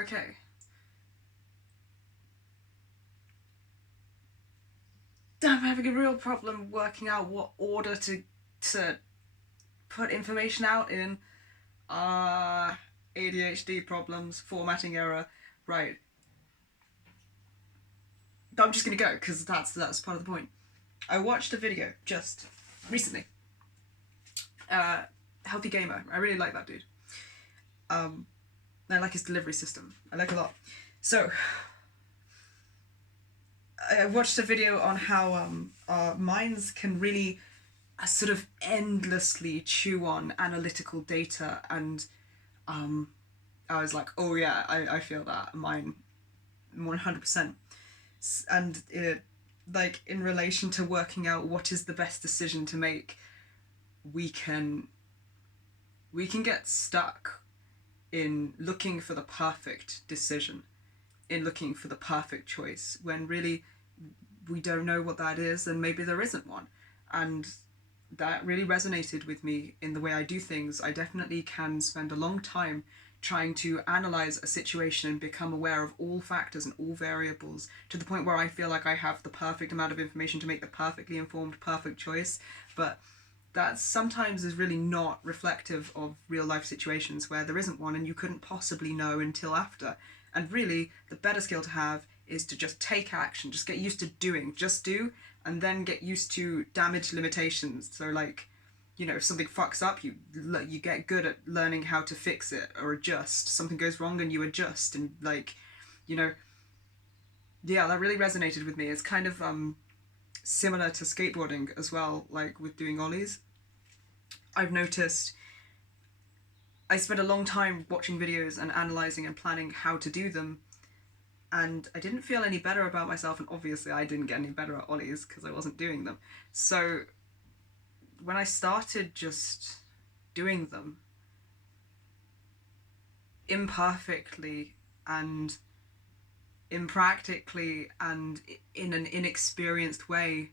Okay. I'm having a real problem working out what order to put information out in. ADHD problems, formatting error. Right. I'm just gonna go because that's part of the point. I watched a video just recently. Healthy Gamer. I really like that dude. I like his delivery system. I like it a lot. So I watched a video on how our minds can really sort of endlessly chew on analytical data, and I was like, oh yeah, I feel that. Mine 100%. And like in relation to working out what is the best decision to make, we can get stuck in looking for the perfect decision, in looking for the perfect choice, when really we don't know what that is, and maybe there isn't one. And that really resonated with me in the way I do things. I definitely can spend a long time trying to analyze a situation and become aware of all factors and all variables to the point where I feel like I have the perfect amount of information to make the perfectly informed, perfect choice. But that sometimes is really not reflective of real life situations where there isn't one and you couldn't possibly know until after. And really, the better skill to have is to just take action, just get used to doing, just do, and then get used to damage limitations. So, like, you know, if something fucks up, you get good at learning how to fix it or adjust. Something goes wrong and you adjust, and like, you know, yeah, that really resonated with me. It's kind of similar to skateboarding as well, like with doing ollies. I've noticed I spent a long time watching videos and analysing and planning how to do them, and I didn't feel any better about myself, and obviously I didn't get any better at ollies because I wasn't doing them. So when I started just doing them imperfectly and impractically and in an inexperienced way,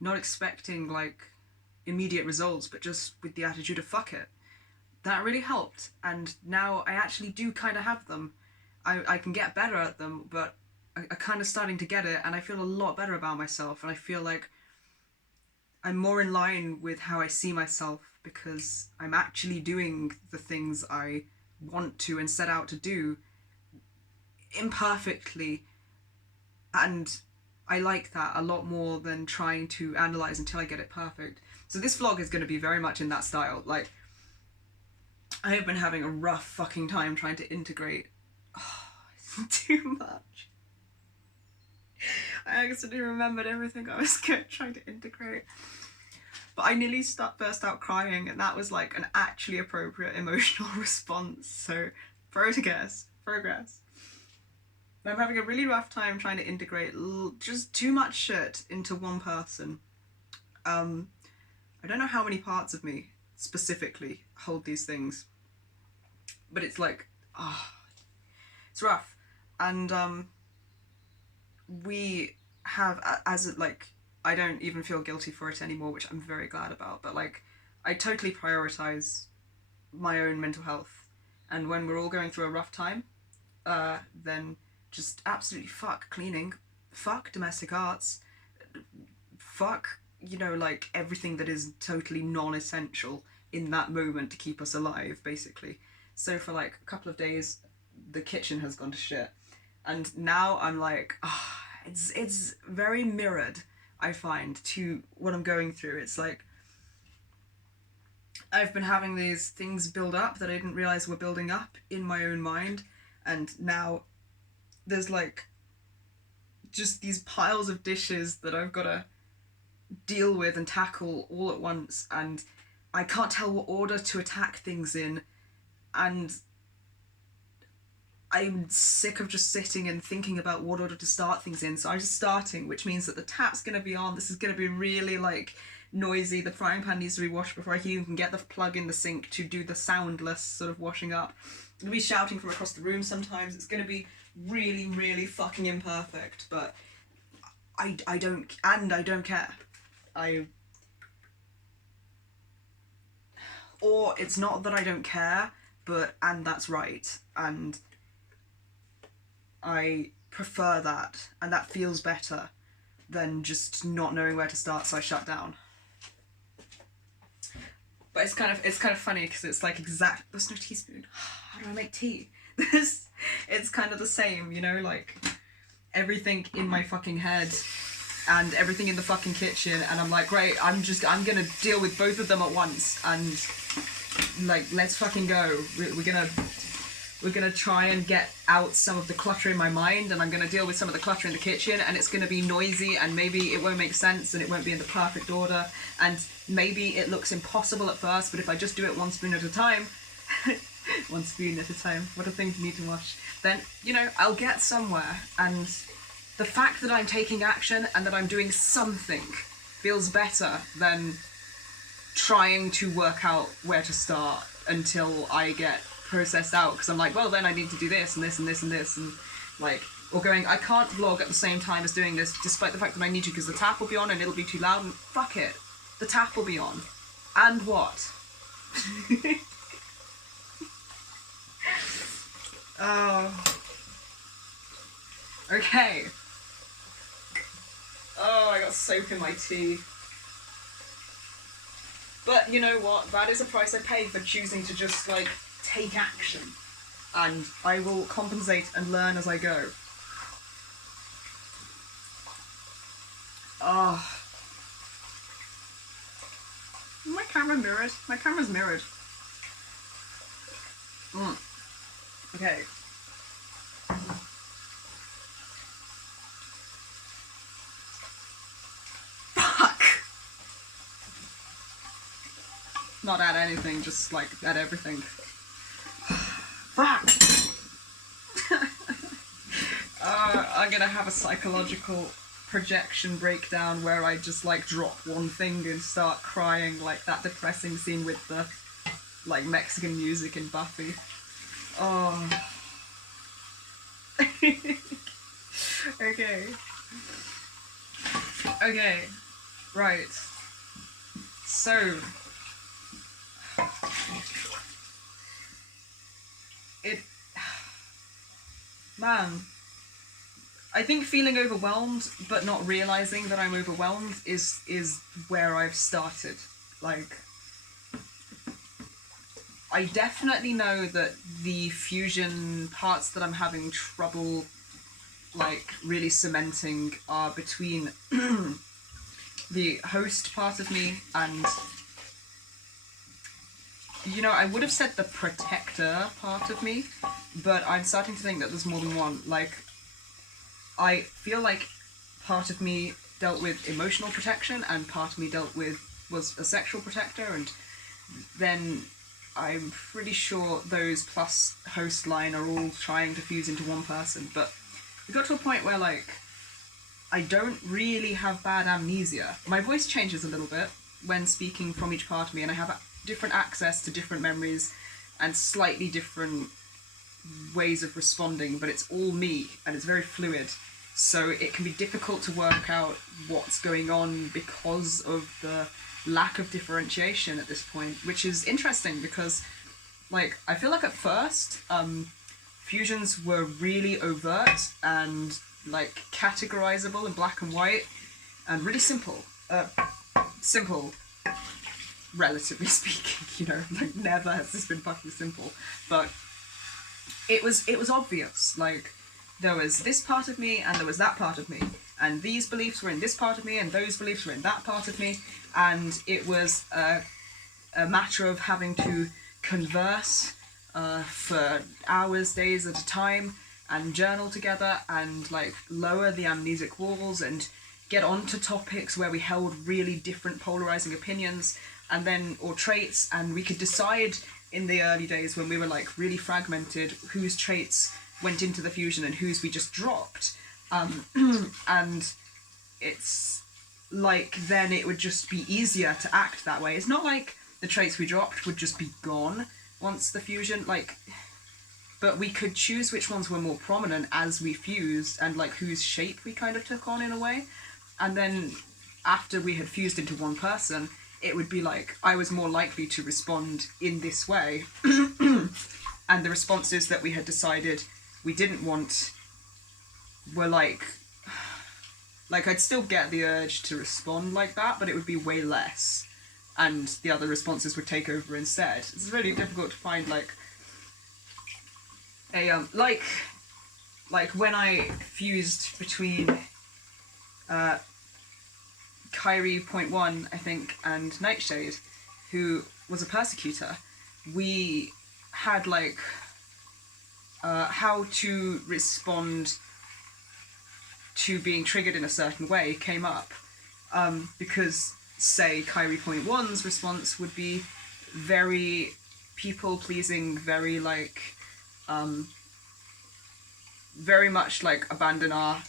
not expecting like immediate results, but just with the attitude of fuck it, that really helped. And now I actually do kind of have them. I can get better at them, but I kind of starting to get it, and I feel a lot better about myself, and I feel like I'm more in line with how I see myself because I'm actually doing the things I want to and set out to do imperfectly, and I like that a lot more than trying to analyze until I get it perfect. So this vlog is going to be very much in that style. Like, I have been having a rough fucking time trying to integrate. Oh, it's too much. I accidentally remembered everything I was trying to integrate. But I nearly burst out crying, and that was like an actually appropriate emotional response. So, progress. I'm having a really rough time trying to integrate just too much shit into one person. I don't know how many parts of me specifically hold these things, but it's like, it's rough. And we have, as it, like, I don't even feel guilty for it anymore, which I'm very glad about, but like, I totally prioritize my own mental health. And when we're all going through a rough time, then just absolutely fuck cleaning, fuck domestic arts, fuck, you know, like everything that is totally non-essential in that moment to keep us alive, basically. So for like a couple of days, the kitchen has gone to shit, and now I'm like, it's very mirrored, I find, to what I'm going through. It's like I've been having these things build up that I didn't realize were building up in my own mind, and now there's like just these piles of dishes that I've got to deal with and tackle all at once, and I can't tell what order to attack things in, and I'm sick of just sitting and thinking about what order to start things in. So I'm just starting, which means that the tap's going to be on. This is going to be really like noisy. The frying pan needs to be washed before I can even get the plug in the sink to do the soundless sort of washing up. I'm going to be shouting from across the room sometimes. It's going to be really, really fucking imperfect, but I don't care. Or it's not that I don't care, but, and that's right. And I prefer that, and that feels better than just not knowing where to start, so I shut down. But it's kind of funny because it's like there's no teaspoon. How do I make tea? It's kind of the same, you know, like everything in my fucking head and everything in the fucking kitchen, and I'm like, great, I'm gonna deal with both of them at once, and like, let's fucking go. We're gonna try and get out some of the clutter in my mind, and I'm gonna deal with some of the clutter in the kitchen, and it's gonna be noisy, and maybe it won't make sense, and it won't be in the perfect order, and maybe it looks impossible at first, but if I just do it one spoon at a time, one spoon at a time, what a thing to need to watch, then, you know, I'll get somewhere. And the fact that I'm taking action and that I'm doing something feels better than trying to work out where to start until I get processed out, because I'm like, well, then I need to do this and this and this and this, and like, or going, I can't vlog at the same time as doing this, despite the fact that I need to, because the tap will be on and it'll be too loud, and fuck it, the tap will be on. And what? Oh. Okay. Oh, I got soap in my tea. But you know what? That is a price I paid for choosing to just, like, take action. And I will compensate and learn as I go. Oh. My camera mirrored. My camera's mirrored. Okay. Fuck! Not at anything, just like at everything. Fuck! I'm gonna have a psychological projection breakdown where I just like drop one thing and start crying, like that depressing scene with the like Mexican music in Buffy. Oh. Okay. Okay. Right. So. Man. I think feeling overwhelmed, but not realizing that I'm overwhelmed is where I've started. Like, I definitely know that the fusion parts that I'm having trouble, like, really cementing are between the host part of me and, you know, I would have said the protector part of me, but I'm starting to think that there's more than one. Like, I feel like part of me dealt with emotional protection and part of me was a sexual protector, and then I'm pretty sure those plus host line are all trying to fuse into one person. But we got to a point where, like, I don't really have bad amnesia. My voice changes a little bit when speaking from each part of me, and I have different access to different memories and slightly different ways of responding, but it's all me and it's very fluid, so it can be difficult to work out what's going on because of the lack of differentiation at this point, which is interesting because, like, I feel like at first fusions were really overt and like categorizable in black and white and really simple, relatively speaking, you know, like never has this been fucking simple, but it was obvious. Like, there was this part of me and there was that part of me, and these beliefs were in this part of me and those beliefs were in that part of me, and it was a matter of having to converse for hours, days at a time, and journal together and like lower the amnesic walls and get onto topics where we held really different polarizing opinions and then, or traits, and we could decide in the early days when we were like really fragmented whose traits went into the fusion and whose we just dropped, and it's like then it would just be easier to act that way. It's not like the traits we dropped would just be gone once the fusion, like, but we could choose which ones were more prominent as we fused and like whose shape we kind of took on in a way. And then after we had fused into one person, it would be like I was more likely to respond in this way and the responses that we had decided we didn't want were like I'd still get the urge to respond like that, but it would be way less, and the other responses would take over instead. It's really difficult to find like a like when I fused between Kairi point one, I think, and Nightshade, who was a persecutor. We had like how to respond to being triggered in a certain way came up, because say Kairi point one's response would be very people pleasing, very like very much like abandon our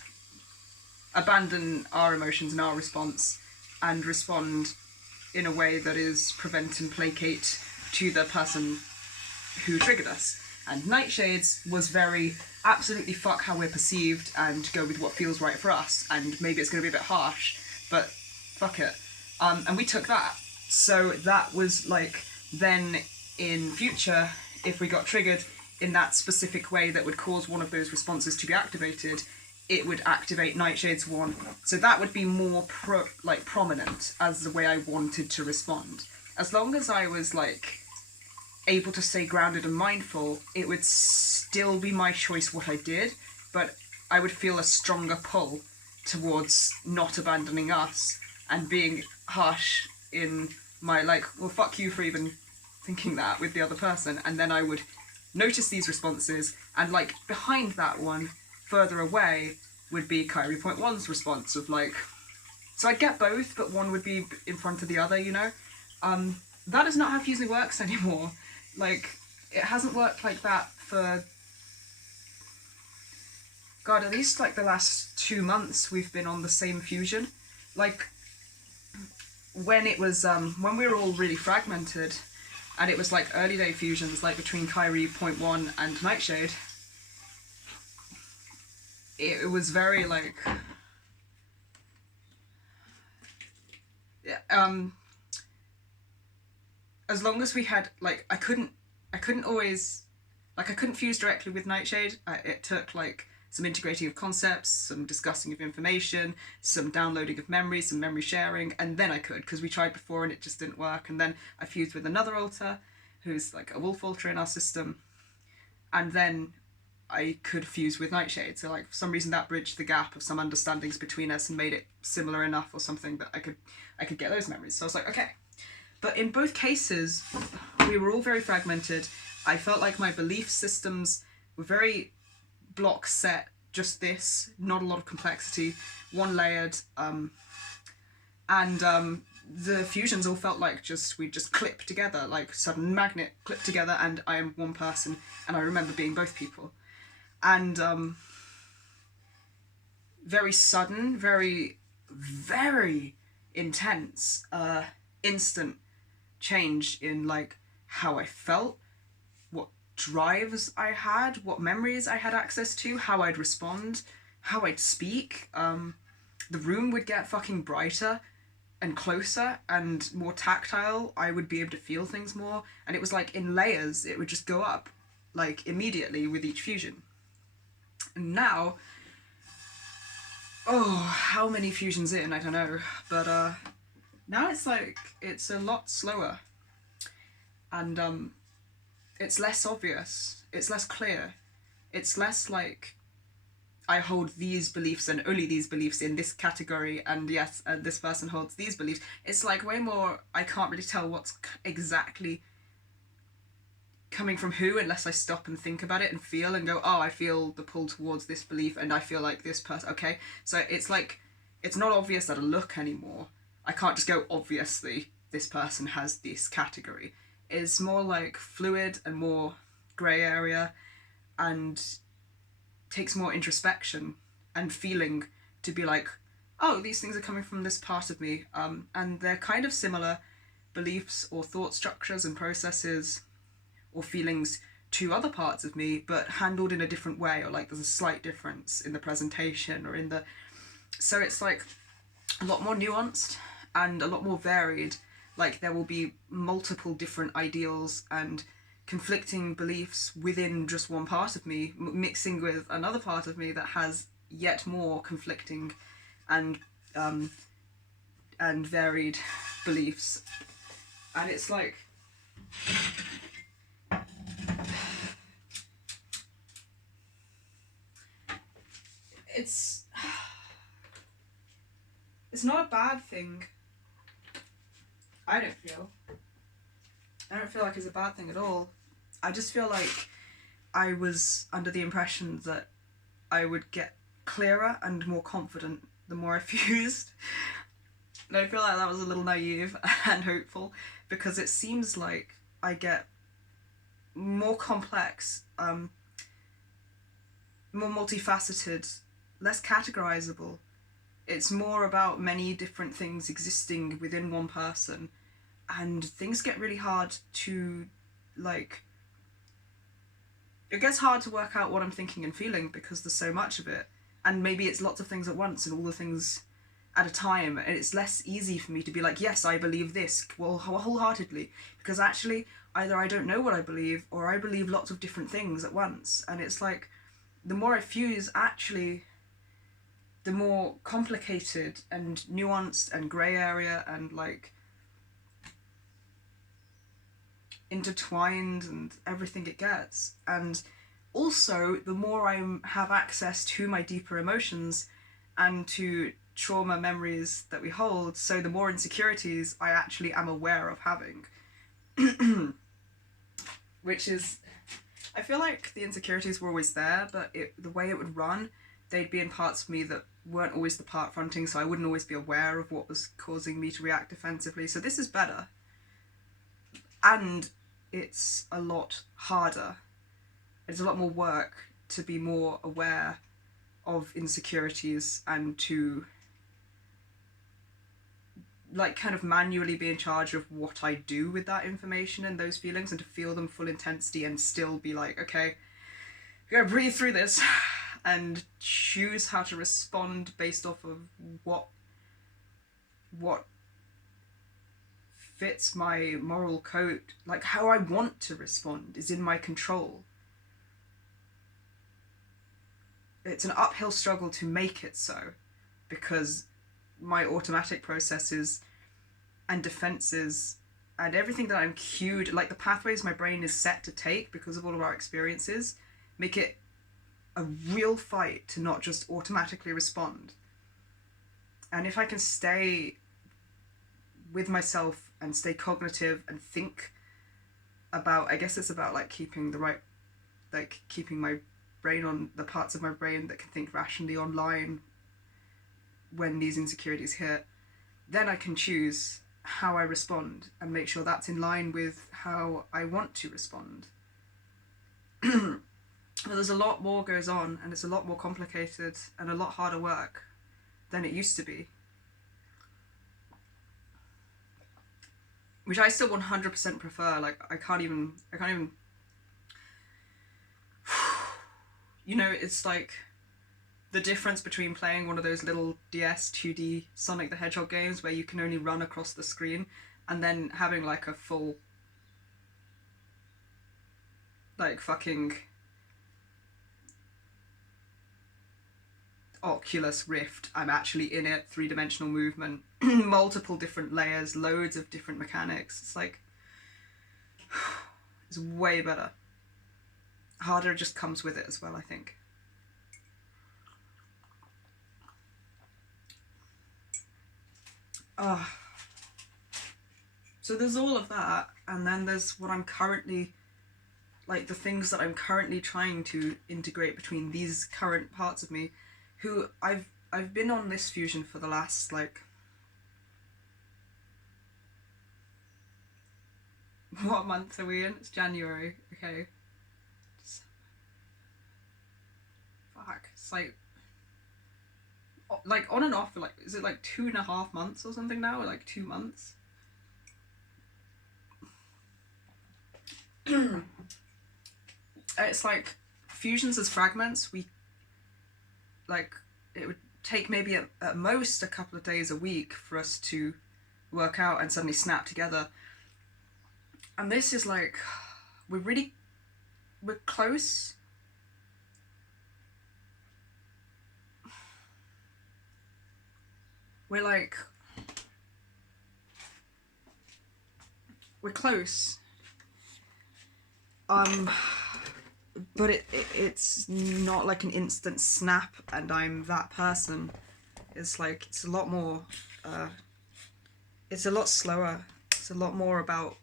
emotions and our response, and respond in a way that is prevent and placate to the person who triggered us. And Nightshade's was very absolutely fuck how we're perceived and go with what feels right for us, and maybe it's going to be a bit harsh, but fuck it. And we took that. So that was like, then in future, if we got triggered in that specific way that would cause one of those responses to be activated, it would activate Nightshade's one. So that would be more prominent as the way I wanted to respond. As long as I was like able to stay grounded and mindful, it would still be my choice what I did, but I would feel a stronger pull towards not abandoning us and being harsh in my like, well, fuck you for even thinking that with the other person. And then I would notice these responses, and like behind that one, further away, would be Kairi point one's response of like, so I'd get both, but one would be in front of the other, you know? That is not how fusing works anymore. Like, it hasn't worked like that for, God, at least like the last 2 months we've been on the same fusion. Like, when it was, when we were all really fragmented, and it was like early day fusions, like between Kairi point one and Nightshade, it was very like, as long as we had like, I couldn't always, like I couldn't fuse directly with Nightshade. It took like some integrating of concepts, some discussing of information, some downloading of memories, some memory sharing, and then I could, because we tried before and it just didn't work. And then I fused with another alter who's like a wolf alter in our system, and then I could fuse with Nightshade. So like for some reason that bridged the gap of some understandings between us and made it similar enough or something that I could get those memories. So I was like, okay. But in both cases, we were all very fragmented. I felt like my belief systems were very block set, just this, not a lot of complexity, one layered, and the fusions all felt like we just clipped together, like sudden magnet clipped together, and I am one person, and I remember being both people. And very sudden, very, very intense, instant change in like how I felt, what drives I had, what memories I had access to, how I'd respond, how I'd speak. The room would get fucking brighter and closer and more tactile. I would be able to feel things more, and it was like in layers. It would just go up like immediately with each fusion. And now, oh, how many fusions in, I don't know, but now it's like, it's a lot slower, and it's less obvious, it's less clear, it's less like I hold these beliefs and only these beliefs in this category, and yes, and this person holds these beliefs. It's like way more, I can't really tell what's exactly coming from who unless I stop and think about it and feel and go, oh, I feel the pull towards this belief and I feel like this person, okay. So it's like, it's not obvious at a look anymore. I can't just go, obviously this person has this category. It's more like fluid and more grey area, and takes more introspection and feeling to be like, oh, these things are coming from this part of me, and they're kind of similar beliefs or thought structures and processes or feelings to other parts of me, but handled in a different way, or like there's a slight difference in the presentation or in the, so it's like a lot more nuanced and a lot more varied. Like there will be multiple different ideals and conflicting beliefs within just one part of me, mixing with another part of me that has yet more conflicting and varied beliefs. And it's like, it's not a bad thing. I don't feel like it's a bad thing at all. I just feel like I was under the impression that I would get clearer and more confident the more I fused. And I feel like that was a little naive and hopeful, because it seems like I get more complex, more multifaceted, less categorizable. It's more about many different things existing within one person, and things get really hard to, like, it gets hard to work out what I'm thinking and feeling because there's so much of it. And maybe it's lots of things at once and all the things at a time, and it's less easy for me to be like, yes, I believe this, well, wholeheartedly, because actually either I don't know what I believe or I believe lots of different things at once. And it's like, the more I fuse, actually, the more complicated and nuanced and grey area and like intertwined and everything it gets. And also, the more I have access to my deeper emotions and to trauma memories that we hold, so the more insecurities I actually am aware of having. Which is, I feel like the insecurities were always there, but the way it would run, they'd be in parts of me that weren't always the part fronting, so I wouldn't always be aware of what was causing me to react defensively. So this is better. And it's a lot harder. It's a lot more work to be more aware of insecurities and to, like, kind of manually be in charge of what I do with that information and those feelings, and to feel them full intensity and still be like, okay, we gotta breathe through this and choose how to respond based off of what fits my moral code. Like, how I want to respond is in my control. It's an uphill struggle to make it so, because my automatic processes and defenses and everything that I'm cued, like the pathways my brain is set to take because of all of our experiences, make it a real fight to not just automatically respond. And if I can stay with myself and stay cognitive and think about, I guess it's about like keeping my brain on the parts of my brain that can think rationally online when these insecurities hit, then I can choose how I respond and make sure that's in line with how I want to respond. But there's a lot more goes on, and it's a lot more complicated and a lot harder work than it used to be. Which I still 100% prefer. Like, I can't even you know, it's like the difference between playing one of those little DS 2D Sonic the Hedgehog games where you can only run across the screen, and then having like a full, like, fucking Oculus Rift, I'm actually in it, 3-dimensional movement, multiple different layers, loads of different mechanics. It's like, it's way better. Harder just comes with it as well, I think. So there's all of that, and then there's what I'm currently, like, the things that I'm currently trying to integrate between these current parts of me, who I've been on this fusion for the last, like, what month are we in? It's January, okay. Fuck, it's like on and off for, like, is it like 2.5 months or something now, or like 2 months? It's like fusions as fragments. We, like, it would take maybe at most a couple of days a week for us to work out and suddenly snap together. And this is like, we're close, we're like, we're close. But it's not like an instant snap and I'm that person. It's like, it's a lot more, it's a lot slower. It's a lot more about,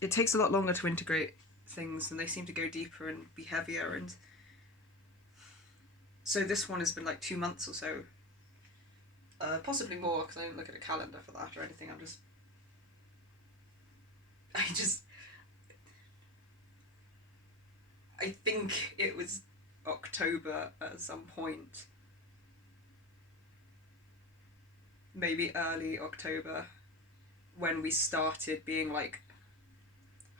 it takes a lot longer to integrate things and they seem to go deeper and be heavier. And so this one has been like 2 months or so. Possibly more, because I didn't look at a calendar for that or anything. I think it was October at some point. Maybe early October, when we started being like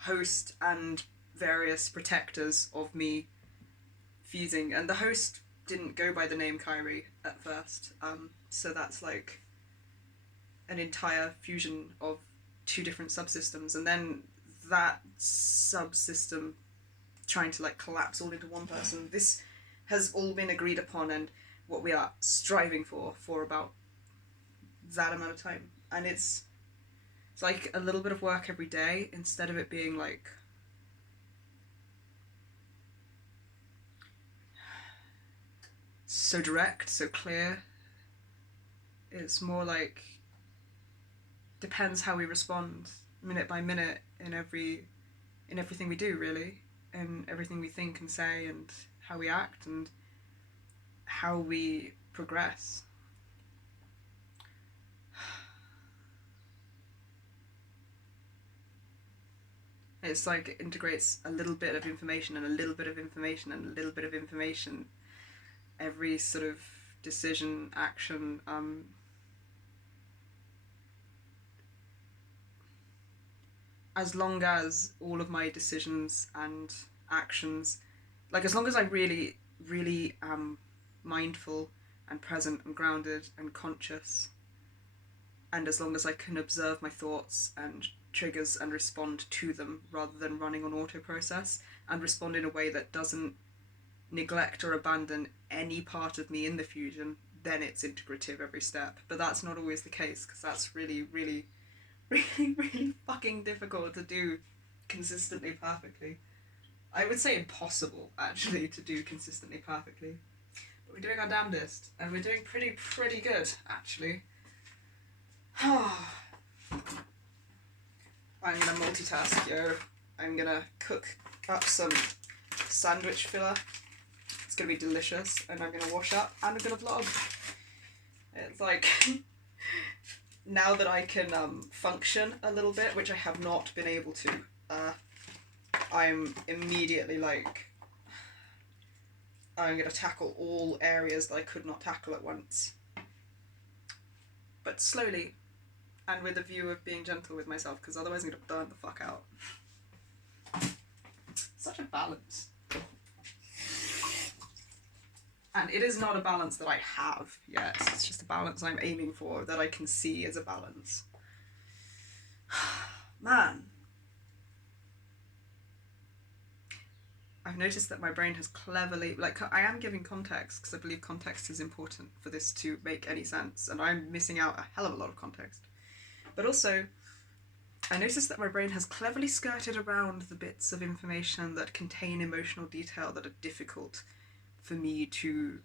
host and various protectors of me fusing. And the host didn't go by the name Kairi at first. So that's like an entire fusion of 2 different subsystems, and then that subsystem trying to like collapse all into one person. This has all been agreed upon and what we are striving for about that amount of time. And it's like a little bit of work every day instead of it being like so direct, so clear. It's more like, depends how we respond minute by minute in everything we do, really, in everything we think and say and how we act and how we progress. It's like it integrates a little bit of information and a little bit of information and a little bit of information. Every sort of decision, action, as long as all of my decisions and actions, like as long as I really, really am mindful and present and grounded and conscious, and as long as I can observe my thoughts and triggers and respond to them rather than running on auto process, and respond in a way that doesn't neglect or abandon any part of me in the fusion, then it's integrative every step. But that's not always the case, because that's really, really, really, really fucking difficult to do consistently perfectly. I would say impossible, actually, to do consistently perfectly. But we're doing our damnedest, and we're doing pretty good, actually. I'm gonna multitask, yo. I'm gonna cook up some sandwich filler. It's gonna be delicious, and I'm gonna wash up, and I'm gonna vlog. It's like, now that I can function a little bit, which I have not been able to, I'm immediately like, I'm gonna tackle all areas that I could not tackle at once. But slowly, and with a view of being gentle with myself, because otherwise I'm gonna burn the fuck out. Such a balance. And it is not a balance that I have yet, it's just a balance I'm aiming for, that I can see as a balance. Man. I've noticed that my brain has cleverly, like, I am giving context, because I believe context is important for this to make any sense, and I'm missing out a hell of a lot of context. But also, I noticed that my brain has cleverly skirted around the bits of information that contain emotional detail that are difficult for me to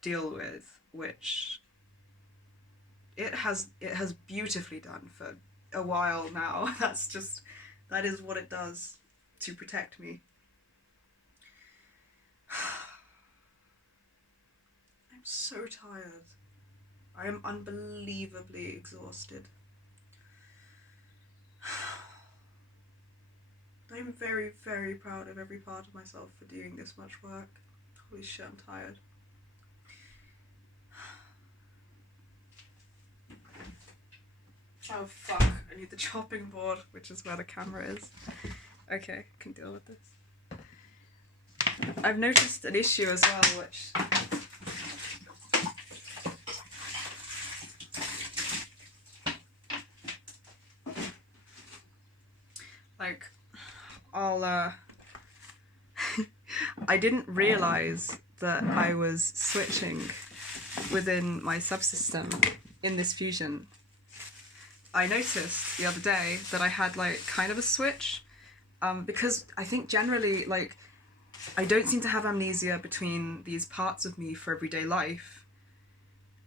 deal with, which it has beautifully done for a while now. That is what it does to protect me. I'm so tired. I am unbelievably exhausted. I'm very, very proud of every part of myself for doing this much work. Holy shit, I'm tired. Oh fuck, I need the chopping board, which is where the camera is. Okay, I can deal with this. I've noticed an issue as well, which... like, I'll, I didn't realise that I was switching within my subsystem in this fusion, I noticed the other day that I had like kind of a switch, because I think generally like I don't seem to have amnesia between these parts of me for everyday life,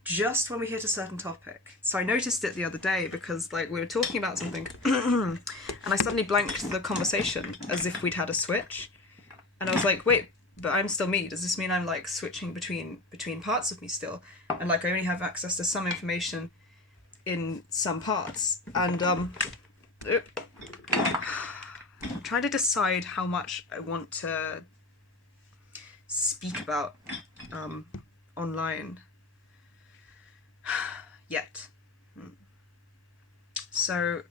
just when we hit a certain topic. So I noticed it the other day because like we were talking about something and I suddenly blanked the conversation as if we'd had a switch. And I was like, wait, but I'm still me. Does this mean I'm like switching between parts of me still? And like I only have access to some information in some parts. And I'm trying to decide how much I want to speak about online yet. So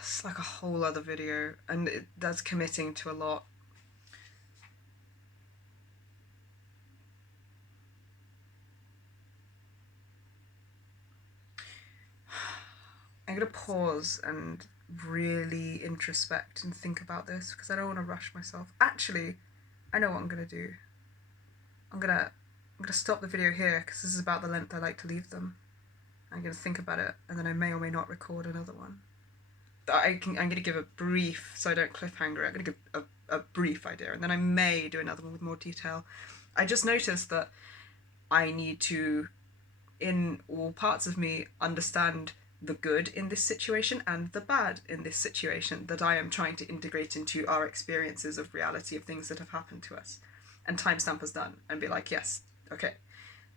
it's like a whole other video, and that's committing to a lot. I'm gonna pause and really introspect and think about this because I don't want to rush myself. Actually, I know what I'm gonna do. I'm gonna stop the video here because this is about the length I like to leave them. I'm gonna think about it, and then I may or may not record another one. I'm gonna give a brief, so I don't cliffhanger. I'm gonna give a brief idea, and then I may do another one with more detail. I just noticed that I need to, in all parts of me, understand the good in this situation and the bad in this situation that I am trying to integrate into our experiences of reality of things that have happened to us, and timestamp as done, and be like, yes, okay,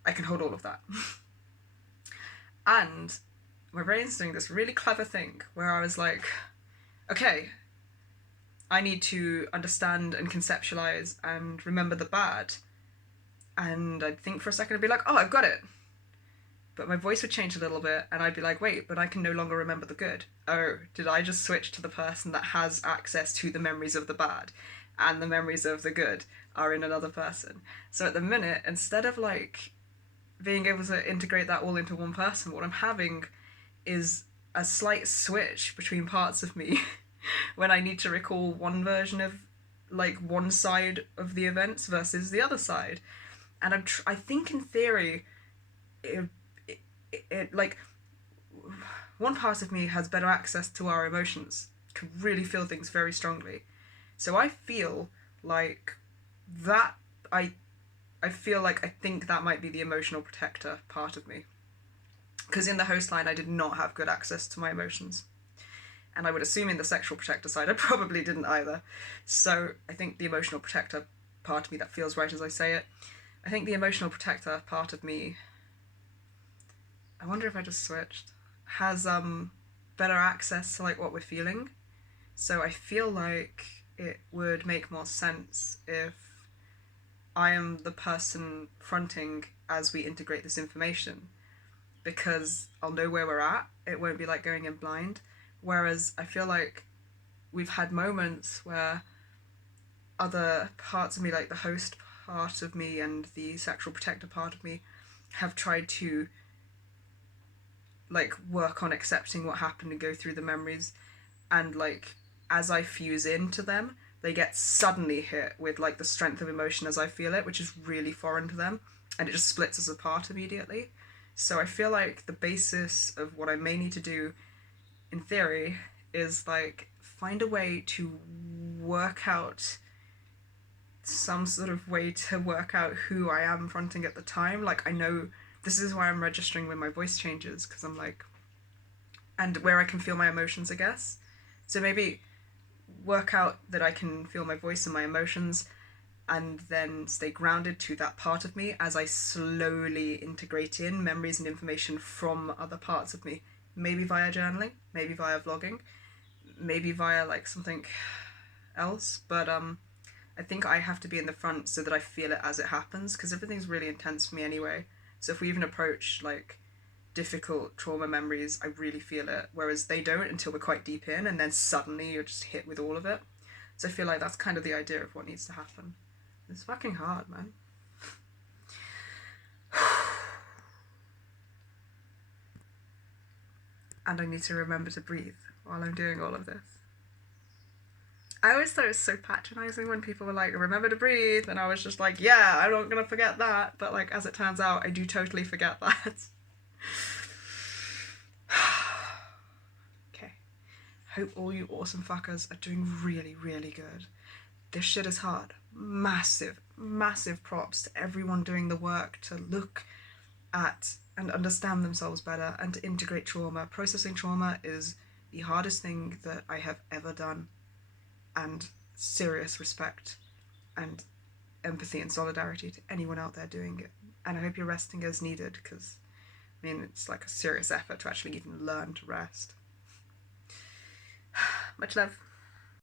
I can hold all of that. And my brain's doing this really clever thing where I was like, okay, I need to understand and conceptualize and remember the bad. And I'd think for a second, I'd be like, oh, I've got it. But my voice would change a little bit, and I'd be like, wait, but I can no longer remember the good. Oh, did I just switch to the person that has access to the memories of the bad, and the memories of the good are in another person? So at the minute, instead of like being able to integrate that all into one person, what I'm having is a slight switch between parts of me when I need to recall one version of like one side of the events versus the other side. And I think in theory, it like one part of me has better access to our emotions, can really feel things very strongly. So I feel like that I feel like I think that might be the emotional protector part of me. Because in the host line, I did not have good access to my emotions. And I would assume in the sexual protector side, I probably didn't either. So I think the emotional protector part of me, that feels right as I say it, I think the emotional protector part of me, I wonder if I just switched, has better access to like what we're feeling. So I feel like it would make more sense if I am the person fronting as we integrate this information, because I'll know where we're at. It won't be like going in blind. Whereas I feel like we've had moments where other parts of me, like the host part of me and the sexual protector part of me, have tried to like work on accepting what happened and go through the memories, and like as I fuse into them, they get suddenly hit with like the strength of emotion as I feel it, which is really foreign to them, and it just splits us apart immediately. So I feel like the basis of what I may need to do in theory is like find a way to work out some sort of way to work out who I am fronting at the time. Like I know this is why I'm registering when my voice changes, because I'm like, and where I can feel my emotions, I guess. So maybe work out that I can feel my voice and my emotions, and then stay grounded to that part of me as I slowly integrate in memories and information from other parts of me. Maybe via journaling, maybe via vlogging, maybe via like something else. But I think I have to be in the front so that I feel it as it happens, because everything's really intense for me anyway. So if we even approach like difficult trauma memories, I really feel it, whereas they don't until we're quite deep in, and then suddenly you're just hit with all of it. So I feel like that's kind of the idea of what needs to happen. It's fucking hard, man. and I need to remember to breathe while I'm doing all of this. I always thought it was so patronizing when people were like, remember to breathe, and I was just like, yeah, I'm not gonna forget that. But like, as it turns out, I do totally forget that. Okay. Hope all you awesome fuckers are doing really, really good. This shit is hard. Massive, massive props to everyone doing the work to look at and understand themselves better and to integrate trauma. Processing trauma is the hardest thing that I have ever done, and serious respect and empathy and solidarity to anyone out there doing it. And I hope you're resting as needed, because I mean, it's like a serious effort to actually even learn to rest. Much love.